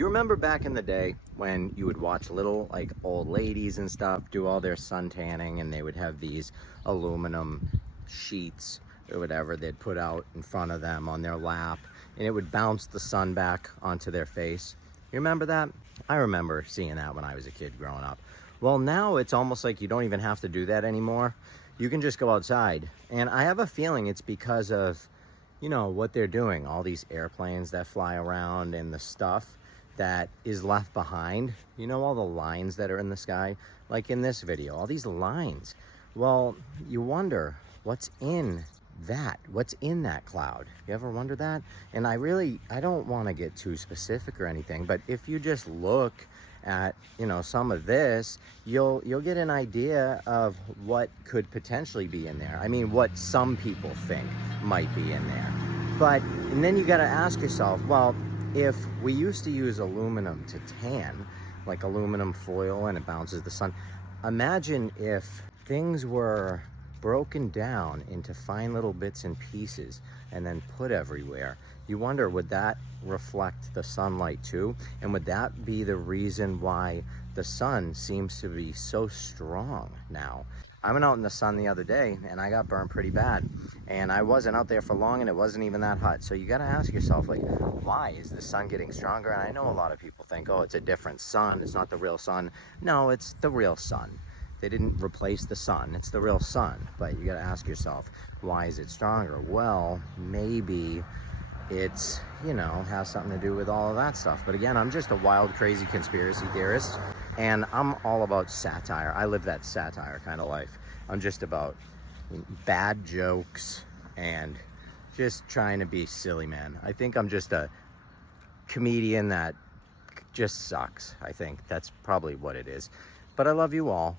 you remember back in the day when you would watch little like old ladies and stuff do all their sun tanning, and they would have these aluminum sheets or whatever they'd put out in front of them on their lap, and it would bounce the sun back onto their face? You remember that? I remember seeing that when I was a kid growing up. Well, now it's almost like you don't even have to do that anymore. You can just go outside. And I have a feeling it's because of, you know, what they're doing. All these airplanes that fly around and the stuff that is left behind. You know, all the lines that are in the sky, like in this video, all these lines. Well, you wonder what's in that, what's in that cloud. You ever wonder that? And I don't want to get too specific or anything, but if you just look at, you know, some of this, you'll get an idea of what could potentially be in there. I mean, what some people think might be in there. But, and then you got to ask yourself, well, if we used to use aluminum to tan, like aluminum foil, and it bounces the sun, imagine if things were broken down into fine little bits and pieces and then put everywhere. You wonder, would that reflect the sunlight too? And would that be the reason why the sun seems to be so strong now? I went out in the sun the other day and I got burned pretty bad, and I wasn't out there for long and it wasn't even that hot. So you got to ask yourself, like, why is the sun getting stronger? And I know a lot of people think, oh, it's a different sun, it's not the real sun. No, it's the real sun. They didn't replace the sun, it's the real sun. But you got to ask yourself, why is it stronger? Well, maybe it's, you know, has something to do with all of that stuff. But again, I'm just a wild, crazy conspiracy theorist, and I'm all about satire. I live that satire kind of life. I'm just about bad jokes and just trying to be silly, man. I think I'm just a comedian that just sucks. I think that's probably what it is. But I love you all.